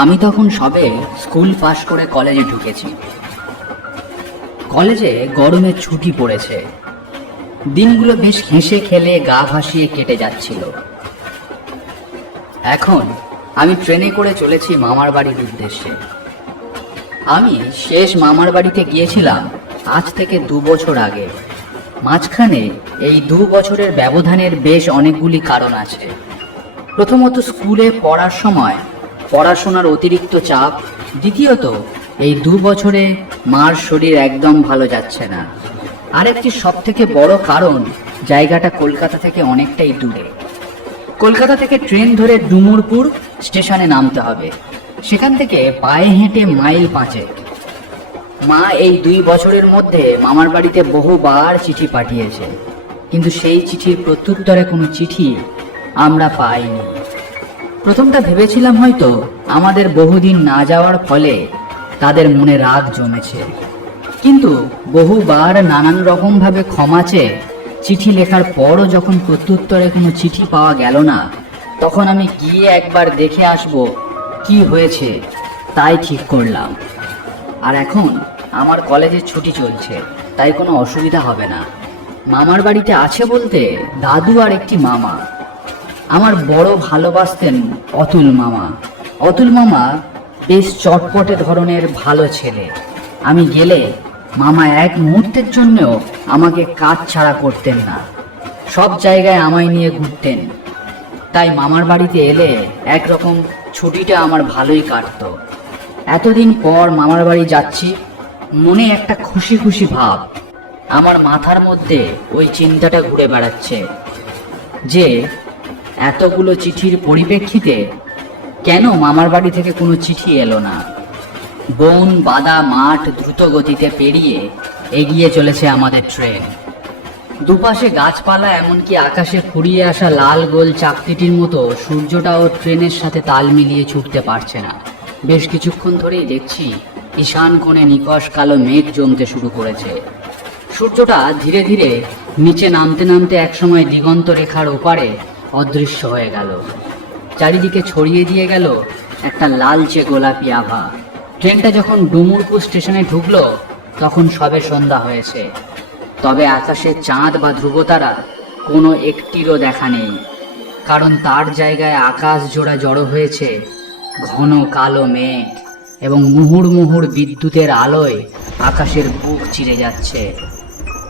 আমি তখন সবে স্কুল পাশ করে কলেজে ঢুকেছি। কলেজে গরমের ছুটি পড়েছে। দিনগুলো বেশ হেসে খেলে গা ভাসিয়ে কেটে যাচ্ছিল। এখন আমি ট্রেনে করে চলেছি মামার বাড়ির উদ্দেশ্যে। আমি শেষ মামার বাড়িতে গিয়েছিলাম আজ থেকে 2 বছর আগে। মাঝখানে এই 2 বছরের ব্যবধানের বেশ অনেকগুলি কারণ আছে। প্রথমত, স্কুলে পড়ার সময় পড়াশোনার অতিরিক্ত চাপ। দ্বিতীয়ত, এই 2 বছরে মার শরীর একদম ভালো যাচ্ছে না। আরেকটি সবথেকে বড় কারণ, জায়গাটা কলকাতা থেকে অনেকটাই দূরে। কলকাতা থেকে ট্রেন ধরে ডুমুরপুর স্টেশনে নামতে হবে। সেখান থেকে পায়ে হেঁটে মাইল 5। মা এই 2 বছরের মধ্যে মামার বাড়িতে বহুবার চিঠি পাঠিয়েছে, কিন্তু সেই চিঠির প্রত্যুত্তরে কোনো চিঠি আমরা পাইনি। প্রথমটা ভেবেছিলাম হয়তো আমাদের বহুদিন না যাওয়ার ফলে তাদের মনে রাগ জমেছে, কিন্তু বহুবার নানান রকমভাবে ক্ষমা চেয়ে চিঠি লেখার পরও যখন প্রত্যুত্তরে কোনো চিঠি পাওয়া গেল না, তখন আমি গিয়ে একবার দেখে আসব কি হয়েছে, তাই ঠিক করলাম। আর এখন আমার কলেজের ছুটি চলছে, তাই কোনো অসুবিধা হবে না। মামার বাড়িতে আছে বলতে দাদু আর একটি মামা। আমার বড় ভালোবাসতেন অতুল মামা। অতুল মামা বেশ চটপটে ধরনের ভালো ছেলে। আমি গেলে মামা এক মুহূর্তের জন্যও আমাকে কাজ ছাড়া করতেন না। সব জায়গায় আমায় নিয়ে ঘুরতেন। তাই মামার বাড়িতে এলে একরকম ছুটিটা আমার ভালোই কাটতো। এতদিন পর মামার বাড়ি যাচ্ছি, মনে একটা খুশি খুশি ভাব। আমার মাথার মধ্যে ওই চিন্তাটা ঘুরে বেড়াচ্ছে যে এতগুলো চিঠির পরিপ্রেক্ষিতে কেন মামার বাড়ি থেকে কোনো চিঠি এলো না। বন বাদা মাঠ দ্রুত গতিতে পেরিয়ে এগিয়ে চলেছে আমাদের ট্রেন। দুপাশে গাছপালা, এমনকি আকাশে ফুরিয়ে আসা লাল গোল চাকতিটির মতো সূর্যটাও ট্রেনের সাথে তাল মিলিয়ে ছুটতে পারছে না। বেশ কিছুক্ষণ ধরেই দেখছি ঈশান কোণে নিকষ কালো মেঘ জমতে শুরু করেছে। সূর্যটা ধীরে ধীরে নিচে নামতে নামতে একসময় দিগন্ত রেখার ওপারে অদৃশ্য হয়ে গেল। চারিদিকে ছড়িয়ে দিয়ে গেল একটা লালচে গোলাপি আভা। ট্রেনটা যখন ডুমুরপুর স্টেশনে ঢুকলো, তখন সবে সন্ধ্যা হয়েছে। তবে আকাশে চাঁদ বা ধ্রুবতারা কোনো একটিরও দেখা নেই, কারণ তার জায়গায় আকাশ জোড়া জড়ো হয়েছে ঘন কালো মেঘ, এবং মুহুর মুহুর বিদ্যুতের আলোয় আকাশের বুক চিরে যাচ্ছে।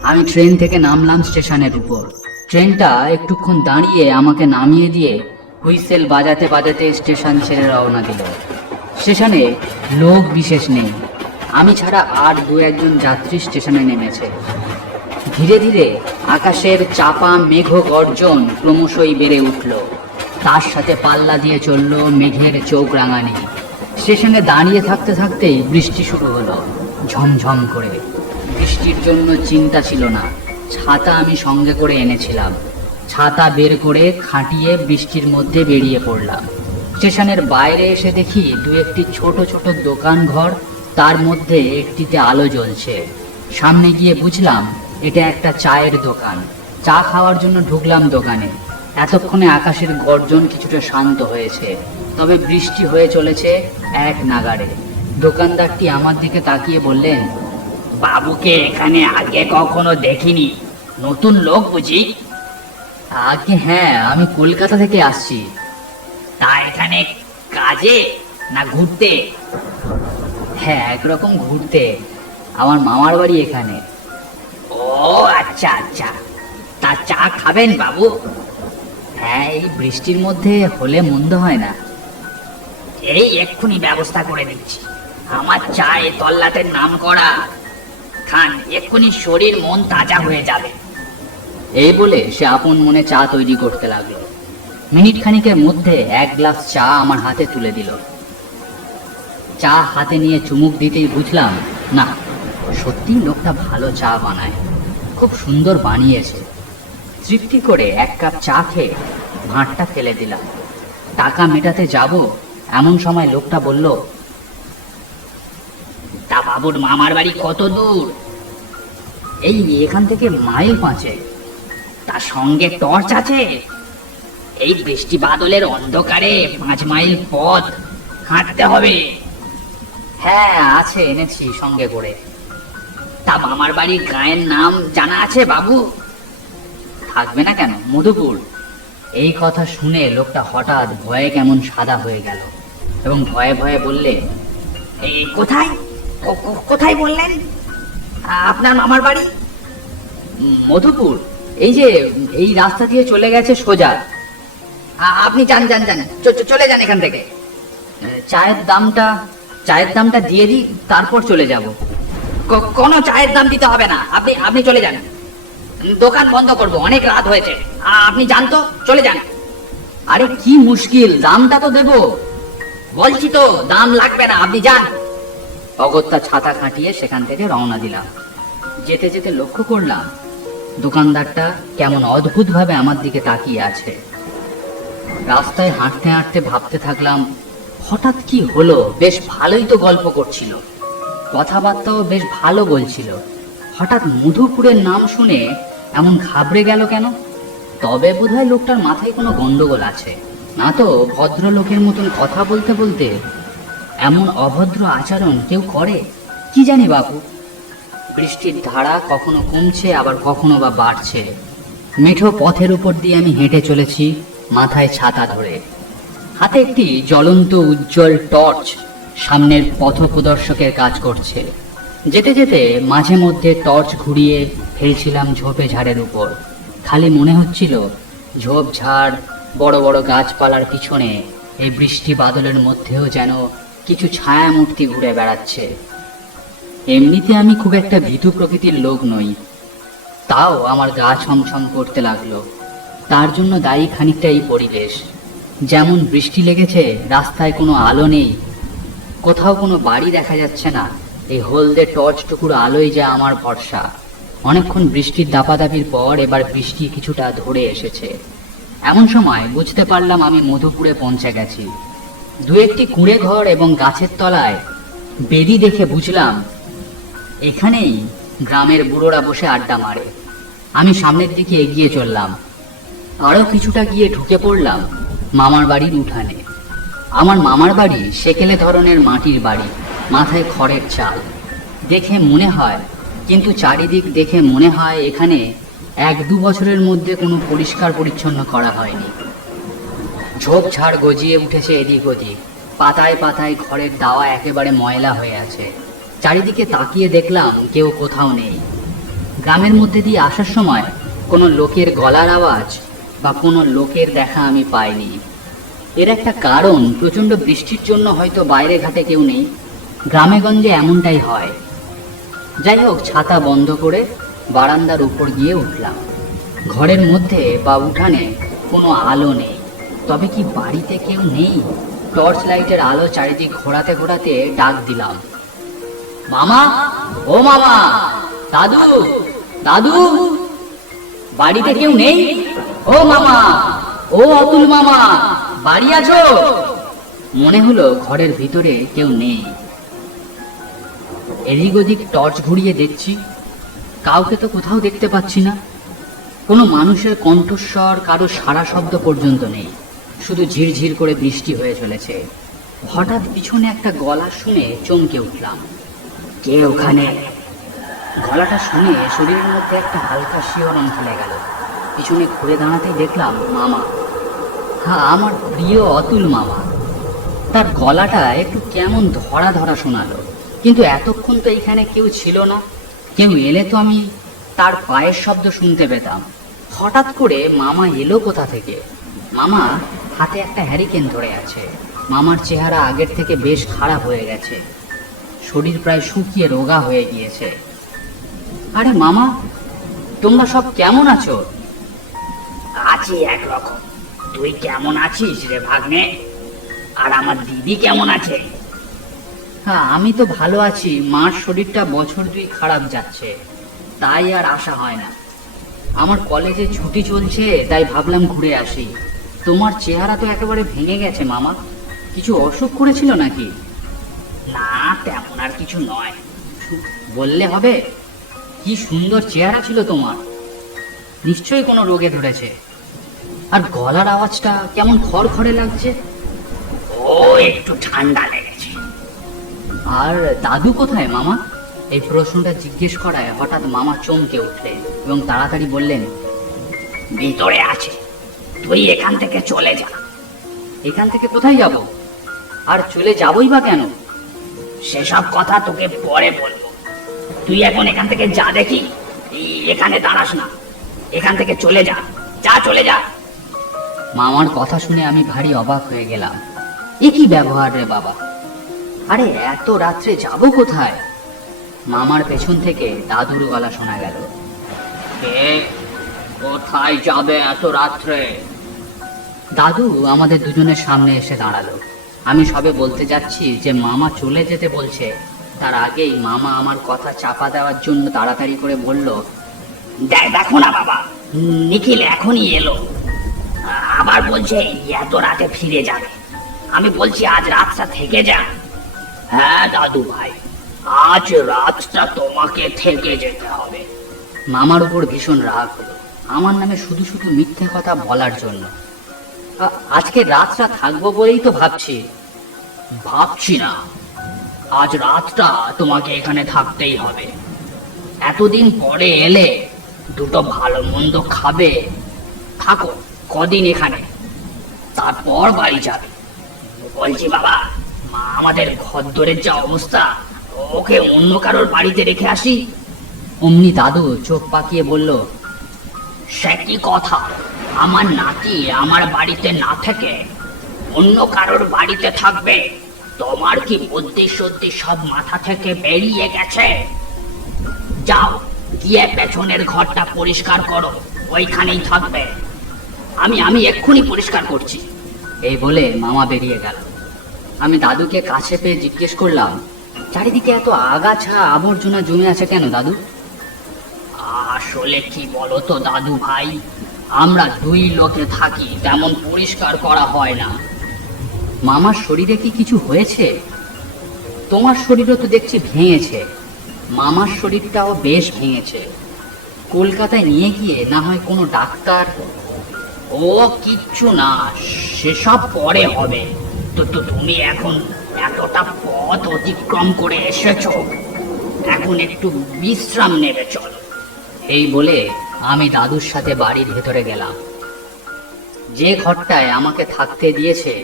আমি ট্রেন থেকে নামলাম স্টেশনের উপর। ট্রেনটা একটুক্ষণ দাঁড়িয়ে আমাকে নামিয়ে দিয়ে হুইসেল বাজাতে বাজাতে স্টেশন ছেড়ে রওনা দিল। স্টেশনে লোক বিশেষ নেই, আমি ছাড়া আর 2-1 যাত্রী স্টেশনে নেমেছে। ধীরে ধীরে আকাশের চাপা মেঘ গর্জন ক্রমশই বেড়ে উঠল। তার সাথে পাল্লা দিয়ে চলল মেঘের চোখ রাঙানি। স্টেশনে দাঁড়িয়ে থাকতে থাকতেই বৃষ্টি শুরু হলো, ঝমঝম করে। বৃষ্টির জন্য চিন্তা ছিল না, ছাতা আমি সঙ্গে করে এনেছিলাম। ছাতা বের করে খাটিয়ে বৃষ্টির মধ্যে বেরিয়ে পড়লাম। স্টেশনের বাইরে এসে দেখি 2-1টি ছোট ছোট দোকান ঘর, তার মধ্যে একটিতে আলো জ্বলছে। সামনে গিয়ে বুঝলাম এটা একটা চায়ের দোকান। চা খাওয়ার জন্য ঢুকলাম দোকানে। এতক্ষণে আকাশের গর্জন কিছুটা শান্ত হয়েছে, তবে বৃষ্টি হয়ে চলেছে এক নাগাড়ে। দোকানদারটি আমার দিকে তাকিয়ে বললেন, বাবুকে এখানে আগে কখনো দেখিনি, নতুন লোক বুঝি? আগে হ্যাঁ, আমি কলকাতা থেকে আসছি। তা এখানে কাজে না ঘুরতে? হ্যাঁ, একরকম ঘুরতে। আমার মামার বাড়ি এখানে। ও আচ্ছা আচ্ছা, তা চা খাবেন বাবু? হ্যাঁ, এই বৃষ্টির মধ্যে হলে মন্দ হয় না। এই এক্ষুনি ব্যবস্থা করে দিচ্ছি। আমার চায়ে তল্লাটের নাম করা, খান, এক্ষুনি শরীর মন তাজা হয়ে যাবে। এই বলে সে আপন মনে চা তৈরি করতে লাগলো। মিনিট খানিকের মধ্যে 1 গ্লাস চা আমার হাতে তুলে দিল। চা হাতে নিয়ে চুমুক দিতেই বুঝলাম, না, সত্যি লোকটা ভালো চা বানায়, খুব সুন্দর বানিয়েছে। তৃপ্তি করে 1 কাপ চা খেয়ে ভাঁড়টা ফেলে দিলাম। টাকা মেটাতে যাব এমন সময় লোকটা বলল, তা বাবুর মামার বাড়ি কত দূর? এই এখান থেকে মাইল 5। তার সঙ্গে টর্চ আছে? এই বৃষ্টি বাদলের অন্ধকারে 5 মাইল পথ হাঁটতে হবে। হ্যাঁ আছে, এনেছি সঙ্গে করে। তা মামার বাড়ির গায়ের নাম জানা আছে বাবু? থাকবে না কেন, মধুপুর। এই কথা শুনে লোকটা হঠাৎ ভয়ে কেমন সাদা হয়ে গেল এবং ভয়ে ভয়ে বললে, এই কোথায় কোথায় বললেন আপনার মামার বাড়ি? মধুপুর, এই যে এই রাস্তা দিয়ে চলে গেছে সোজা। আপনি যান যান যান, চলে যান এখান থেকে। চায়ের দামটা দিয়ে দিই, তারপর চলে যাব। কোনো চায়ের দাম দিতে হবে না, আপনি আপনি চলে যান। দোকান বন্ধ করব, অনেক রাত হয়েছে। আপনি যান তো, চলে যান। আরে কি মুশকিল, দামটা তো দেবো। বলছি তো দাম লাগবে না, আপনি যান। অগত্যা ছাতা খাটিয়ে সেখান থেকে রওনা দিলাম। যেতে যেতে লক্ষ্য করলাম দোকানদারটা কেমন অদ্ভুত ভাবে আমার দিকে তাকিয়ে আছে। রাস্তায় হাঁটতে হাঁটতে ভাবতে থাকলাম, হঠাৎ কি হলো? বেশ ভালোই তো গল্প করছিল, কথাবার্তাও বেশ ভালো বলছিল, হঠাৎ মধুপুরের নাম শুনে এমন ঘাবড়ে গেল কেন? তবে বোধহয় লোকটার মাথায় কোনো গন্ডগোল আছে, না তো ভদ্রলোকের মতন কথা বলতে বলতে এমন অভদ্র আচরণ কেউ করে? কি জানি বাবু। বৃষ্টির ধারা কখনো কমছে, আবার কখনো বা বাড়ছে। মেঠো পথের উপর দিয়ে আমি হেঁটে চলেছি, মাথায় ছাতা ধরে। হাতে একটি জ্বলন্ত উজ্জ্বল টর্চ সামনের পথ প্রদর্শকের কাজ করছে। যেতে যেতে মাঝে মধ্যে টর্চ ঘুরিয়ে ফেলছিলাম ঝোপে ঝাড়ের উপর। খালি মনে হচ্ছিল ঝোপঝাড়, বড় বড় গাছপালার পিছনে এই বৃষ্টি বাদলের মধ্যেও যেন কিছু ছায়ামূর্তি ঘুরে বেড়াচ্ছে। এমনিতে আমি খুব একটা ভীতু প্রকৃতির লোক নই, তাও আমার গা ছমছম করতে লাগলো। তার জন্য দায়ী খানিকটা এই পরিবেশ। যেমন বৃষ্টি লেগেছে, রাস্তায় কোনো আলো নেই, কোথাও কোনো বাড়ি দেখা যাচ্ছে না। এই হলদে টর্চটুকুর আলোই যা আমার ভরসা। অনেকক্ষণ বৃষ্টির দাপাদাপির পর এবার বৃষ্টি কিছুটা ধরে এসেছে। এমন সময় বুঝতে পারলাম আমি মধুপুরে পৌঁছে গেছি। দু একটি কুঁড়ে ঘর এবং গাছের তলায় বেদি দেখে বুঝলাম এখানেই গ্রামের বুড়োরা বসে আড্ডা মারে। আমি সামনের দিকে এগিয়ে চললাম। আরো কিছুটা গিয়ে ঢুকে পড়লাম মামার বাড়ির উঠানে। আমার মামার বাড়ি সেকেলে ধরনের মাটির বাড়ি, মাথায় খড়ের চাল। দেখে মনে হয়, কিন্তু চারিদিক দেখে মনে হয় এখানে 1-2 বছরের মধ্যে কোনো পরিষ্কার পরিচ্ছন্ন করা হয়নি। ঝোপঝাড় গজিয়ে উঠেছে এদিক ওদিক, পাতায় পাতায় ঘরের দাওয়া একেবারে ময়লা হয়ে আছে। চারিদিকে তাকিয়ে দেখলাম কেউ কোথাও নেই। গ্রামের মধ্যে দিয়ে আসার সময় কোনো লোকের গলার আওয়াজ বা কোনো লোকের দেখা আমি পাইনি। এর একটা কারণ, প্রচণ্ড বৃষ্টির জন্য হয়তো বাইরে ঘাটে কেউ নেই। গ্রামে গঞ্জে এমনটাই হয়। যাই হোক, ছাতা বন্ধ করে বারান্দার উপর গিয়ে উঠলাম। ঘরের মধ্যে বা উঠানে কোনো আলো নেই। তবে কি বাড়িতে কেউ নেই? টর্চ লাইটের আলো চারিদিক ঘোরাতে ঘোরাতে ডাক দিলাম, মামা, ও মামা, দাদু, দাদু, বাড়িতে কেউ নেই? ও মামা, ও অতুল মামা, বাড়ি আছো? মনে হলো ঘরের ভিতরে কেউ নেই। এদিক ওদিক টর্চ ঘুরিয়ে দেখছি, কাউকে তো কোথাও দেখতে পাচ্ছি না। কোনো মানুষের কণ্ঠস্বর, কারো সারা শব্দ পর্যন্ত নেই। শুধু ঝিরঝির করে বৃষ্টি হয়ে চলেছে। হঠাৎ পিছনে একটা গলা শুনে চমকে উঠলাম। কে ওখানে? গলাটা শুনে শরীরের মধ্যে একটা হালকা শিহরণ খেলে গেল। পিছনে ঘুরে দাঁড়াতেই দেখলাম মামা। হ্যাঁ, আমার প্রিয় অতুল মামা। তার গলাটা একটু কেমন ধরা ধরা শোনালো, কিন্তু এতক্ষণ তো এখানে কেউ ছিল না। কেউ এলে তো আমি তার পায়ের শব্দ শুনতে পেতাম। হঠাৎ করে মামা এলো কোথা থেকে? মামা হাতে একটা হ্যারিকেন ধরে আছে। মামার চেহারা আগের থেকে বেশ খারাপ হয়ে গেছে, শরীর প্রায় শুকিয়ে রোগা হয়ে গিয়েছে। আরে মামা, তোমরা সব কেমন আছো? আছি একরকম। তুই কেমন আছিস রে ভাগ্নে? আর আমার দিদি কেমন আছে? হ্যাঁ, আমি তো ভালো আছি। মার শরীরটা বছর 2 খারাপ যাচ্ছে, তাই আর আসা হয় না। আমার কলেজে ছুটি চলছে, তাই ভাবলাম ঘুরে আসি। তোমার চেহারা তো একেবারে ভেঙে গেছে মামা। কিছু অসুখ করেছিল নাকি? না, তেমন আর কিছু নয়। বললে হবে। কি সুন্দর চেহারা ছিল তোমার, নিশ্চয়ই কোনো রোগে ধরেছে। আর গলার আওয়াজটা কেমন খড়খড়ে লাগছে। ও ও একটু ঠান্ডা লেগেছে। আর দাদু কোথায় মামা? এই প্রশ্নটা জিজ্ঞেস করায় হঠাৎ মামা চমকে উঠলেন এবং তাড়াতাড়ি বললেন, ভিতরে আছে, তুই এখান থেকে চলে যা। এখান থেকে কোথায় যাব? আর চলে যাবই বা কেন? সেসব কথা তোকে পরে বলবো, তুই এখন এখান থেকে যা দেখি। এখানে দাঁড়াস না, এখান থেকে চলে যা, যা চলে যা। মামার কথা শুনে আমি ভারী অবাক হয়ে গেলাম। এ কি ব্যবহার রে বাবা! আরে এত রাত্রে যাব কোথায়? মামার পেছন থেকে দাদুর গলা শোনা গেল। কোথায় যাবে এত রাত্রে? দাদু আমাদের দুজনের সামনে এসে দাঁড়ালো। আমি সবে বলতে যাচ্ছি যে মামা চলে যেতে বলছে, তার আগেই মামা আমার কথা চাপা দেওয়ার জন্য তাড়াতাড়ি করে বলল, দেখো না বাবা, নিখিল এখনই এলো, আবার বলছে এত রাতে ফিরে যাবে। আমি বলছি আজ রাতটা থেকে যা। হ্যাঁ দাদু ভাই, আজ রাতটা তোমাকে থেকে যেতে হবে। মামার উপর ভীষণ রাগ হলো আমার নামে শুধু শুধু মিথ্যে কথা বলার জন্য। আজকে রাতটা থাকবো বলেই তো ভাবছি। ভাবছি না, আজ রাতটা তোমাকে এখানে থাকতেই হবে। এতদিন পরে এলে, দুটো ভালো মন্দ খাবে, থাকো কদিন এখানে, তারপর বাড়ি যাবে। বলছি বাবা, মা আমাদের ঘরদোরের যা অবস্থা, ওকে অন্য কারোর বাড়িতে রেখে আসি। অমনি দাদু চোখ পাকিয়ে বলল, সে কি কথা? আমার নাতি আমার বাড়িতে না থেকে অন্য কারোর বাড়িতে থাকবে? তোমার কি বুদ্ধি শুদ্ধি সব মাথা থেকে বেরিয়ে গেছে? যাও গিয়ে পেছনের ঘরটা পরিষ্কার করো, ওইখানেই থাকবে। আমি এক্ষুনি পরিষ্কার করছি। এই বলে মামা বেরিয়ে গেল। আমি দাদুকে কাছে পেয়ে জিজ্ঞেস করলাম, চারিদিকে এত আগাছা আবর্জনা জমে আছে কেন দাদু? আসলে কি বলো তো দাদু ভাই, আমরা দুই লোকে থাকি, তেমন পরিষ্কার করা হয় না। মামার শরীরে কি কিছু হয়েছে? তোমার শরীরও তো দেখছি ভেঙেছে, মামার শরীরটাও বেশ ভেঙেছে। কলকাতায় নিয়ে গিয়ে না হয় কোনো ডাক্তার। ও কিচ্ছু না, সেসব পরে হবে। তো তুমি এখন এতটা পথ অতিক্রম করে এসেছো, এখন একটু বিশ্রাম নেবে, চলো। এই বলে আমি দাদুর সাথে বাড়ির ভেতরে গেলাম। যে ঘরটায় আমাকে থাকতে দিয়েছে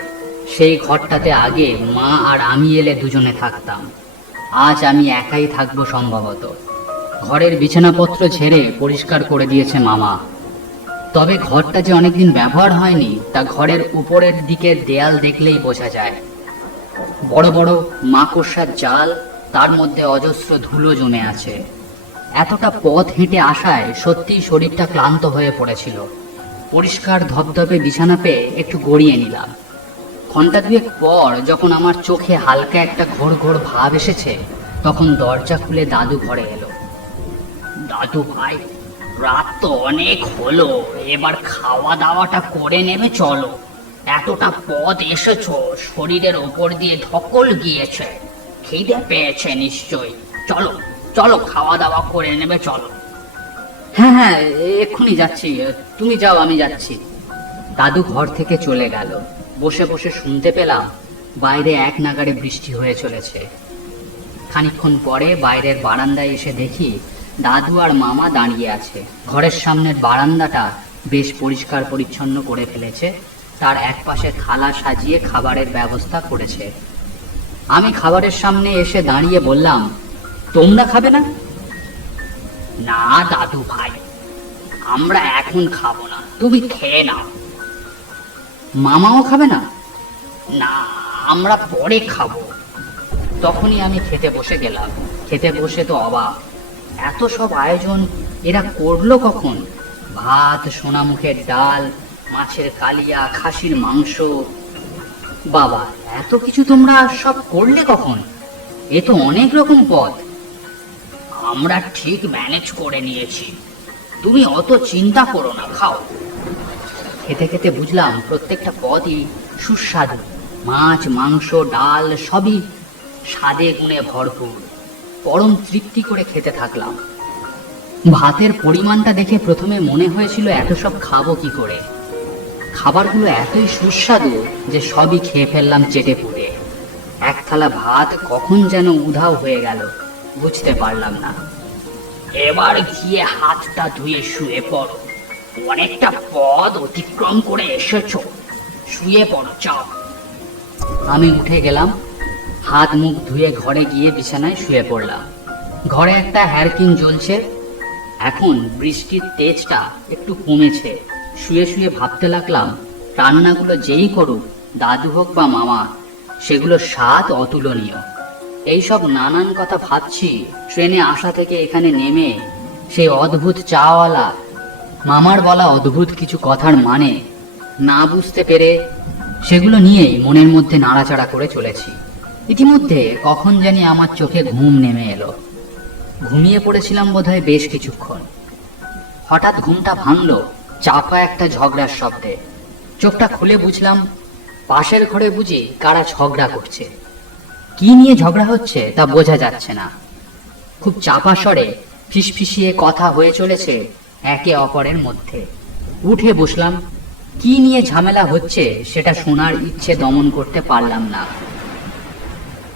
সেই ঘরটাতে আগে মা আর আমি এলে দুজনে থাকতাম। আজ আমি একাই থাকবো সম্ভবত। ঘরের বিছানাপত্র ঝেড়ে পরিষ্কার করে দিয়েছে মামা। তবে ঘরটা যে অনেকদিন ব্যবহার হয়নি তা ঘরের উপরের দিকের দেয়াল দেখলেই বোঝা যায়। বড় বড় মাকড়সার জাল, তার মধ্যে অজস্র ধুলো জমে আছে। এতটা পথ হেঁটে আসায় সত্যিই শরীরটা ক্লান্ত হয়ে পড়েছিল। পরিষ্কার ধবধবে বিছানা পেয়ে একটু গড়িয়ে নিলাম। ঘন্টা দুয়েক পর যখন আমার চোখে হালকা একটা ঘোর ঘোর ভাব এসেছে, তখন দরজা খুলে দাদু ঘরে এলো। দাদু ভাই, রাত তো অনেক হলো, এবার খাওয়া দাওয়াটা করে নেবে, চলো। এতটা পথ এসেছো, শরীরের ওপর দিয়ে ধকল গিয়েছে, খিদে পেয়েছে নিশ্চয়ই। চলো চলো, খাওয়া দাওয়া করে নেবে, চলো। হ্যাঁ হ্যাঁ, এক্ষুনি যাচ্ছি, তুমি যাও আমি যাচ্ছি। দাদু ঘর থেকে চলে গেল। বসে বসে শুনতে পেলাম বাইরে এক নাগাড়ে বৃষ্টি হয়ে চলেছে। খানিকক্ষণ পরে বাইরের বারান্দায় এসে দেখি দাদু আর মামা দাঁড়িয়ে আছে। ঘরের সামনের বারান্দাটা বেশ পরিষ্কার পরিচ্ছন্ন করে ফেলেছে, তার একপাশে থালা সাজিয়ে খাবারের ব্যবস্থা করেছে। আমি খাবারের সামনে এসে দাঁড়িয়ে বললাম, তোমরা খাবে না? না দাদু ভাই, আমরা এখন খাবো না, তুমি খেয়ে নাও। মামাও খাবে না? না, আমরা পরে খাবো। তখনই আমি খেতে বসে গেলাম। খেতে বসে তো অবাক, এত সব আয়োজন এরা করলো কখন? ভাত, সোনামুখের ডাল, মাছের কালিয়া, খাসির মাংস। বাবা, এত কিছু তোমরা সব করলে কখন? এ তো অনেক রকম পদ। আমরা ঠিক ম্যানেজ করে নিয়েছি, তুমি অত চিন্তা করো না, খাও। খেতে খেতে বুঝলাম প্রত্যেকটা পদই সুস্বাদু। মাছ, মাংস, ডাল সবই স্বাদে গুণে ভরপুর। পরম তৃপ্তি করে খেতে থাকলাম। ভাতের পরিমাণটা দেখে প্রথমে মনে হয়েছিল এত সব খাবো কি করে, খাবারগুলো এতই সুস্বাদু যে সবই খেয়ে ফেললাম চেটে পুটে। এক থালা ভাত কখন যেন উধাও হয়ে গেল, বুঝতে পারলাম না। এবার গিয়ে হাতটা ধুয়ে শুয়ে পড়ো, অনেকটা পথ অতিক্রম করে এসেছো, শুয়ে পড়ো চাও। আমি উঠে গেলাম, হাত মুখ ধুয়ে ঘরে গিয়ে বিছানায় শুয়ে পড়লাম। ঘরে একটা হ্যারকিন জ্বলছে। এখন বৃষ্টির তেজটা একটু কমেছে। শুয়ে শুয়ে ভাবতে লাগলাম, রান্নাগুলো যেই করুক, দাদু হোক বা মামা, সেগুলোর স্বাদ অতুলনীয়। এইসব নানান কথা ভাবছি ট্রেনে আসা থেকে এখানে নেমে। সেই অদ্ভুত চাওয়ালা মামার বলা অদ্ভুত কিছু কথার মানে না বুঝতে পেরে সেগুলো নিয়েই মনের মধ্যে নাড়াচাড়া করে চলেছি। ইতিমধ্যে কখন জানি আমার চোখে ঘুম নেমে এলো। ঘুমিয়ে পড়েছিলাম বোধহয় বেশ কিছুক্ষণ। হঠাৎ ঘুমটা ভাঙল চাপা একটা ঝগড়ার শব্দে। চোখটা খুলে বুঝলাম পাশের ঘরে বুঝি কারা ঝগড়া করছে। কি নিয়ে ঝগড়া হচ্ছে তা বোঝা যাচ্ছে না। খুব চাপা স্বরে ফিসফিসিয়ে কথা হয়ে চলেছে একে অপরের মধ্যে। উঠে বসলাম। কি নিয়ে ঝামেলা হচ্ছে সেটা শোনার ইচ্ছে দমন করতে পারলাম না।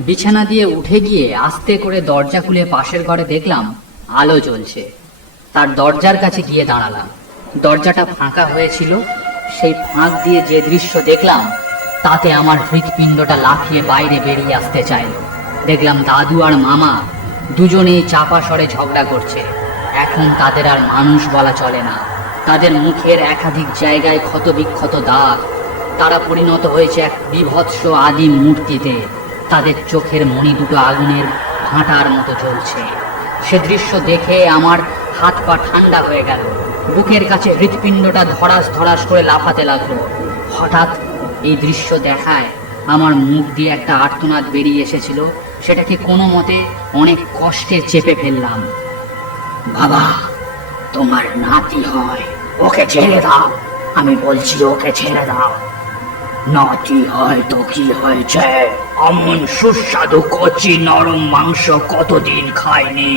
বিছানা দিয়ে উঠে গিয়ে আস্তে করে দরজা খুলে পাশের ঘরে দেখলাম আলো জ্বলছে। তার দরজার কাছে গিয়ে দাঁড়ালাম। দরজাটা ফাঁকা হয়েছিল। সেই ফাঁক দিয়ে যে দৃশ্য দেখলাম তাতে আমার হৃৎপিণ্ডটা লাফিয়ে বাইরে বেরিয়ে আসতে চাইল। দেখলাম দাদু আর মামা দুজনেই চাপা স্বরে ঝগড়া করছে। এখন তাদের আর মানুষ বলা চলে না। তাদের মুখের একাধিক জায়গায় ক্ষতবিক্ষত দাগ। তারা পরিণত হয়েছে এক বিভৎস আদিম মূর্তিতে। তাদের চোখের মণি দুটো আগুনের ভাঁটার মতো জ্বলছে। সে দৃশ্য দেখে আমার হাত পা ঠান্ডা হয়ে গেল। বুকের কাছে হৃৎপিণ্ডটা ধড়াস ধড়াস করে লাফাতে লাগলো। হঠাৎ এই দৃশ্য দেখায় আমার মুখ দিয়ে একটা আর্তনাদ বেরিয়ে এসেছিল। সেটাকে কোনো মতে অনেক কষ্টে চেপে ফেললাম। বাবা, তোমার নাতি হয়, ওকে ছেড়ে দাও। আমি বলছি ওকে ছেড়ে দাও। নাতি হয় তো কি হয়েছে? অমন সুস্বাদু কচি নরম মাংস কতদিন খাইনি।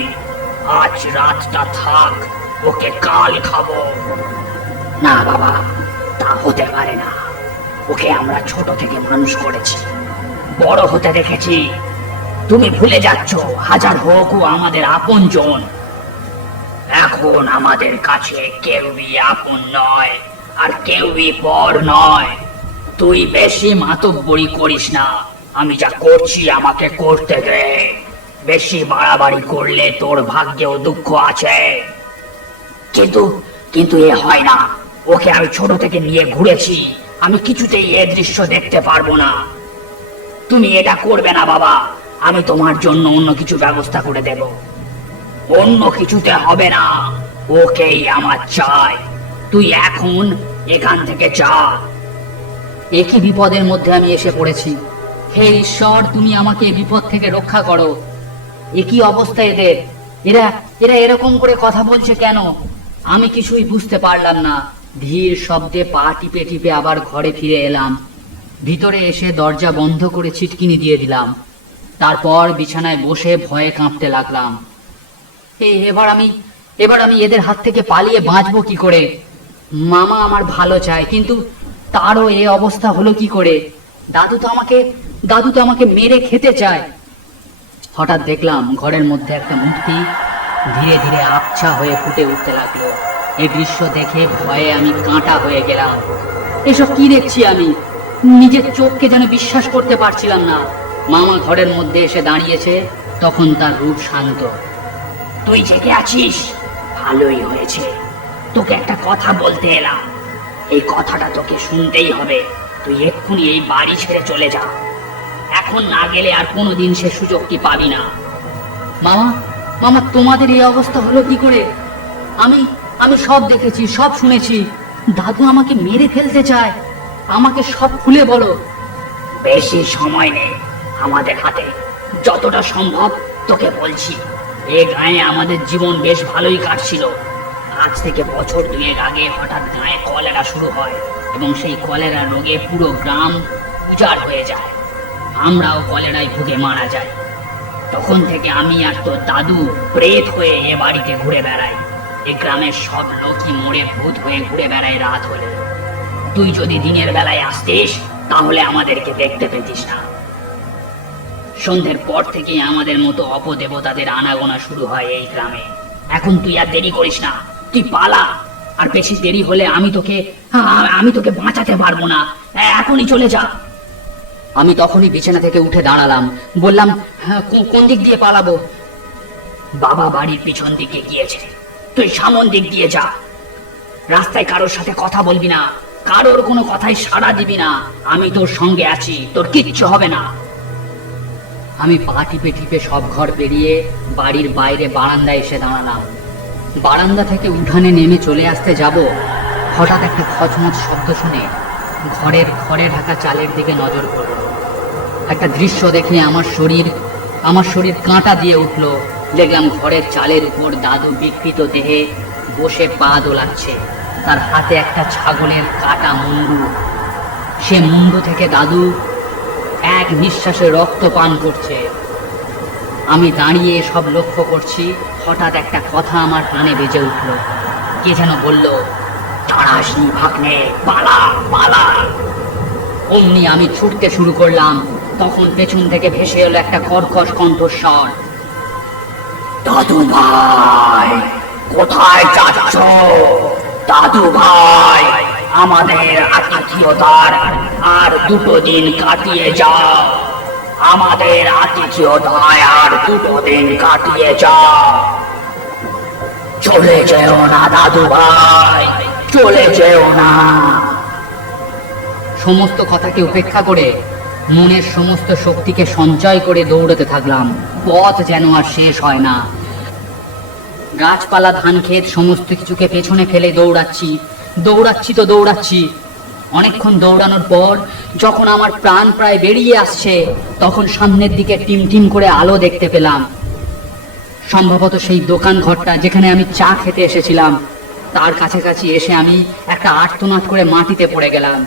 আজ রাতটা থাক, ওকে কাল খাবো। না বাবা, তা হতে পারে না। ওকে আমরা ছোট থেকে মানুষ করেছি, বড় হতে দেখেছি। তুমি ভুলে যাচ্ছ হাজার হোক ও আমাদের আপনজন। এখন আমাদের কাছে কেউই আপন নয়, আর কেউই পর নয়। তুই বেশি মাতব্বরি করিস না। আমি যা করছি আমাকে করতে দে। বেশি বাড়াবাড়ি করলে তোর ভাগ্যেও দুঃখ আছে। কিন্তু কিন্তু এ হয় না। ওকে আমি ছোট থেকে নিয়ে ঘুরেছি। আমি কিছুতেই এ দৃশ্য দেখতে পারবো না। তুমি এটা করবে না বাবা। আমি তোমার জন্য অন্য কিছু ব্যবস্থা করে দেব। অন্য কিছুতে হবে না, ওকেই আমার চাই। তুই এখন এখান থেকে যা। একই বিপদের মধ্যে আমি এসে পড়েছি। হে ঈশ্বর, তুমি আমাকে এই বিপদ থেকে রক্ষা করো। একই অবস্থা এদের। এরা এরা এরকম করে কথা বলছে কেন? আমি কিছুই বুঝতে পারলাম না। ধীর শব্দে পা টিপে টিপে আবার ঘরে ফিরে এলাম। ভিতরে এসে দরজা বন্ধ করে ছিটকিনি দিয়ে দিলাম। তারপর বিছানায় বসে ভয়ে কাঁপতে লাগলাম। এবার আমি এদের হাত থেকে পালিয়ে বাঁচবো কি করে? মামা আমার ভালো চায়, কিন্তু তারও এ অবস্থা হলো কি করে? দাদু তো আমাকে মেরে খেতে চায়। হঠাৎ দেখলাম ঘরের মধ্যে একটা মূর্তি ধীরে ধীরে আবছা হয়ে ফুটে উঠতে লাগলো। এই দৃশ্য দেখে ভয়ে আমি কাঁটা হয়ে গেলাম। এসব কি দেখছি আমি? নিজের চোখকে যেন বিশ্বাস করতে পারছিলাম না। মামা ঘরের মধ্যে এসে দাঁড়িয়েছে। তখন তার রূপ শান্ত। তুই জেগে আছিস? ভালোই হয়েছে। তোকে একটা কথা বলতে এলাম। এই কথাটা তোকে শুনতেই হবে। তুই এক্ষুনি এই বাড়ি ছেড়ে চলে যা। এখন না গেলে আর কোনোদিন সে সুযোগ কি পাবি না। মামা তোমাদের এই অবস্থা হলো কি করে? আমি সব দেখেছি, সব শুনেছি। দাদু আমাকে মেরে ফেলতে চায়। আমাকে সব খুলে বলো। বেশি সময় নেই আমাদের হাতে। যতটা সম্ভব তোকে বলছি। এ গায়ে আমাদের জীবন বেশ ভালোই কাটছিল। আজ থেকে বছর দুয়েক আগে হঠাৎ গায়ে কলেরা শুরু হয় এবং সেই কলেরা রোগে পুরো গ্রাম উজাড় হয়ে যায়। আমরাও কলেরায় ভুগে মারা যাই। তখন থেকে আমি আর তোর দাদু প্রেত হয়ে এ বাড়িতে ঘুরে বেড়াই। এ গ্রামের সব লোকই মরে ভূত হয়ে ঘুরে বেড়ায় রাত হলে। তুই যদি দিনের বেলায় আসতিস তাহলে আমাদেরকে দেখতে পেতিস না। সন্ধ্যের পর থেকে আমাদের মতো অপদেবতাদের আনাগোনা শুরু হয় এই গ্রামে। এখন তুই আর দেরি করিস না, তুই পালা। আর বেশি দেরি হলে আমি তোকে বাঁচাতে পারবো না। এখনই চলে যা। আমি তখনই বিছানা থেকে উঠে দাঁড়ালাম, বললাম, "হ্যাঁ, কোন দিক দিয়ে পালাবো?" বাবা বাড়ির পিছন দিকে গিয়েছে, তুই সামন দিক দিয়ে যা। রাস্তায় কারোর সাথে কথা বলবি না, কারোর কোনো কথায় সাড়া দিবি না। আমি তোর সঙ্গে আছি, তোর কিচ্ছু হবে না। আমি পা টিপে টিপে সব ঘর পেরিয়ে বাড়ির বাইরে বারান্দায় এসে দাঁড়ালাম। বারান্দা থেকে উঠানে নেমে চলে আসতে যাব, হঠাৎ একটা খচমচ শব্দ শুনে ঘরের খড়ে ঢাকা চালের দিকে নজর পড়ল। একটা দৃশ্য দেখে আমার শরীর কাঁটা দিয়ে উঠল। দেখলাম ঘরের চালের উপর দাদু বিকৃত দেহে বসে পা দোলাচ্ছে। তার হাতে একটা ছাগলের কাটা মুন্ডু। সে মুন্ডু থেকে দাদু এক নিঃশ্বাসে রক্ত পান করছে। আমি দাঁড়িয়ে সব লক্ষ্য করছি। হঠাৎ একটা কথা আমার কানে বেজে উঠল। কে যেন বলল, তাড়াসনি ভাগ্নে, পালা পালা। অমনি আমি ছুটতে শুরু করলাম। তখন পেছন থেকে ভেসে এলো একটা কর্কশ কণ্ঠস্বর, দাদু ভাই, কোথায় যাচ্ছ? দাদু ভাই, আমাদের আতিথিয়তার আর 2 দিন কাটিয়ে যাও। আমাদের আতিথিয়তায় আর 2 দিন কাটিয়ে যাও। চলে যেও না দাদু ভাই, চলে যেও না। সমস্ত কথাকে উপেক্ষা করে মনের সমস্ত শক্তিকে সঞ্চয় করে দৌড়াতে থাকলাম। পথ যেন আর শেষ হয় না। গাছপালা, ধান ক্ষেত সমস্ত কিছুকে পেছনে ফেলে দৌড়াচ্ছি। অনেকক্ষণ দৌড়ানোর পর যখন আমার প্রাণ প্রায় বেরিয়ে আসছে, তখন সামনের দিকে টিমটিম করে আলো দেখতে পেলাম। সম্ভবত সেই দোকান ঘরটা যেখানে আমি চা খেতে এসেছিলাম, তার কাছাকাছি এসে আমি একটা আর্তনাদ করে মাটিতে পড়ে গেলাম।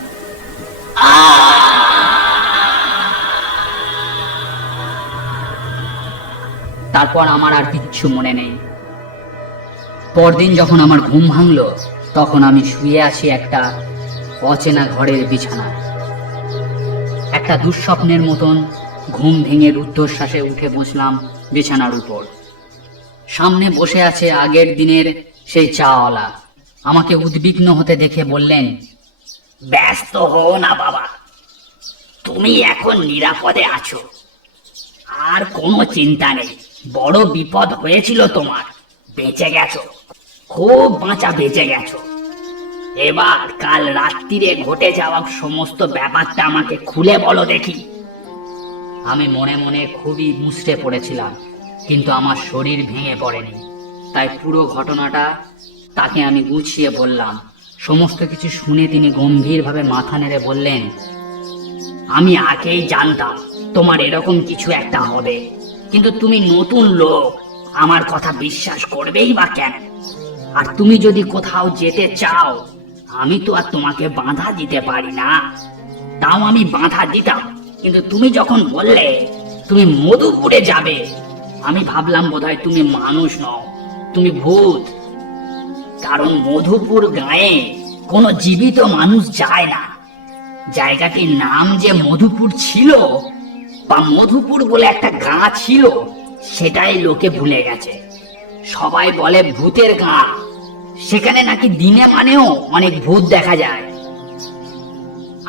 তারপর আমার আর কিচ্ছু মনে নেই। পরদিন যখন আমার ঘুম ভাঙল, তখন আমি শুয়ে আছি একটা অচেনা ঘরের বিছানায়। একটা দুঃস্বপ্নের মতন ঘুম ভেঙে রুদ্ধশ্বাসে উঠে বসলাম বিছানার উপর। সামনে বসে আছে আগের দিনের সেই চাওয়ালা। আমাকে উদ্বিগ্ন হতে দেখে বললেন, ব্যস্ত হও না বাবা, তুমি এখন নিরাপদে আছো। আর কোনো চিন্তা নেই। বড় বিপদ হয়েছিল তোমার, বেঁচে গেছো, খুব বাঁচা বেঁচে গেছো। এবার কাল রাত্রিরে ঘটে যাওয়া সমস্ত ব্যাপারটা আমাকে খুলে বলো দেখি। আমি মনে মনে খুবই মুষড়ে পড়েছিলাম, কিন্তু আমার শরীর ভেঙে পড়েনি। তাই পুরো ঘটনাটা তাকে আমি গুছিয়ে বললাম। সমস্ত কিছু শুনে তিনি গম্ভীরভাবে মাথা নেড়ে বললেন, আমি আগেই জানতাম তোমার এরকম কিছু একটা হবে, কিন্তু তুমি নতুন লোক, আমার কথা বিশ্বাস করবেই বা কেন? আর তুমি যদি কোথাও যেতে চাও, আমি তো আর তোমাকে বাধা দিতে পারি না। তাও আমি বাধা দিতাম, কিন্তু তুমি যখন বললে তুমি মধুপুরে যাবে, আমি ভাবলাম বোধহয় তুমি মানুষ নও, তুমি ভূত। কারণ মধুপুর গায়ে কোনো জীবিত মানুষ যায় না। জায়গাটির নাম যে মধুপুর ছিল, বা মধুপুর বলে একটা গাঁ ছিল, সেটাই লোকে ভুলে গেছে। সবাই বলে ভূতের গাঁ। সেখানে নাকি দিনে মানেও অনেক ভূত দেখা যায়।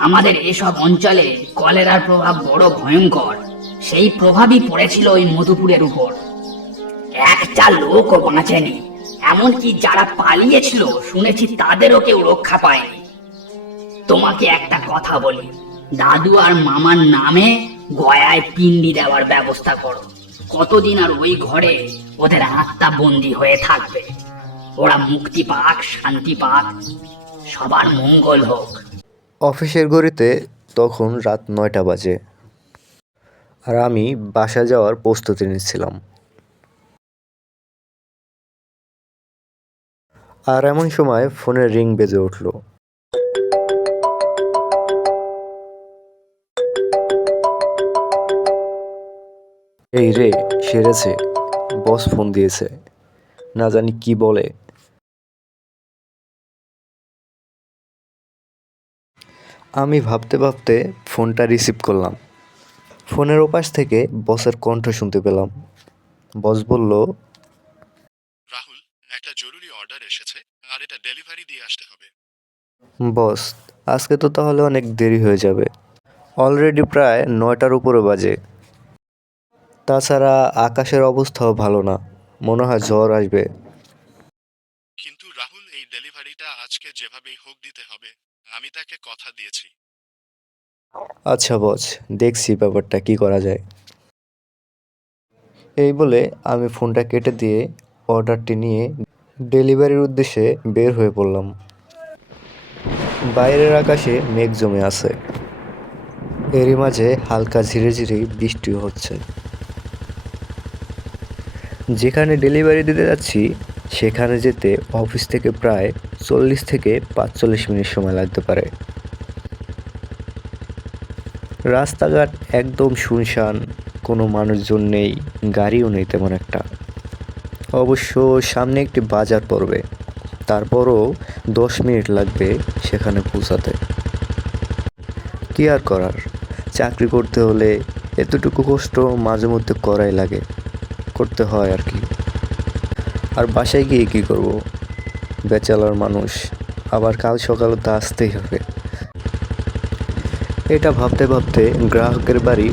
আমাদের এসব অঞ্চলে কলেরার প্রভাব বড় ভয়ঙ্কর। সেই প্রভাবই পড়েছিল ওই মধুপুরের উপর। একটা লোকও বাঁচেনি, এমনকি যারা পালিয়েছিল শুনেছি তাদেরও কেউ রক্ষা পায়নি। তোমাকে একটা কথা বলি, দাদু আর মামার নামে গয়ায় পিণ্ডি দেওয়ার ব্যবস্থা করো। কতদিন আর ওই ঘরে ওদের আত্মা বন্দী হয়ে থাকবে? ওরা মুক্তি পাক, শান্তি পাক, সবার মঙ্গল হোক। অফিসের ঘড়িতে তখন রাত 9টা বাজে, আর আমি বাসায় যাওয়ার প্রস্তুতি নিচ্ছিলাম। আর এমন সময় ফোনের রিং বেজে উঠল। এই রে, সেরেছে, বস ফোন দিয়েছে, না জানি কি বলে। আমি ভাবতে ভাবতে ফোনটা রিসিভ করলাম। ফোনের ওপাশ থেকে বসের কণ্ঠ শুনতে পেলাম। বস বলল, রাহুল, একটা জরুরি অর্ডার এসেছে আর এটা ডেলিভারি দিয়ে আসতে হবে। বস, আজকে তো তাহলে অনেক দেরি হয়ে যাবে। অলরেডি প্রায় 9টার উপরে বাজে। তাছাড়া আকাশের অবস্থাও ভালো না, মনে হয় ঝড় আসবে। কিন্তু রাহুল, এই ডেলিভারিটা আজকে যেভাবেই হোক দিতে হবে। আমি তাকে কথা দিয়েছি। আচ্ছা বস, দেখছি ব্যাপারটা কি করা যায়। এই বলে আমি ফোনটা কেটে দিয়ে অর্ডারটি নিয়ে ডেলিভারির উদ্দেশ্যে বের হয়ে পড়লাম। বাইরের আকাশে মেঘ জমে আছে। এরই মাঝে হালকা ঝিরে ঝিরে বৃষ্টিও হচ্ছে। যেখানে ডেলিভারি দিতে যাচ্ছি সেখানে যেতে অফিস থেকে প্রায় 40 থেকে 45 মিনিট সময় লাগতে পারে। রাস্তাঘাট একদম শুনশান, কোনো মানুষজন নেই, গাড়িও নেই তেমন একটা। অবশ্য সামনে একটি বাজার পড়বে, তারপরও 10 মিনিট লাগবে সেখানে পৌঁছাতে। কি আর করার, চাকরি করতে হলে এতটুকু কষ্ট মাঝে মধ্যে করাই লাগে, করতে হয় আর কি। আর বাসায় গিয়ে কী করব, ব্যাচেলর মানুষ, আবার কাল সকালে তো আসতেই হবে। এটা ভাবতে ভাবতে গ্রাহকের বাড়ি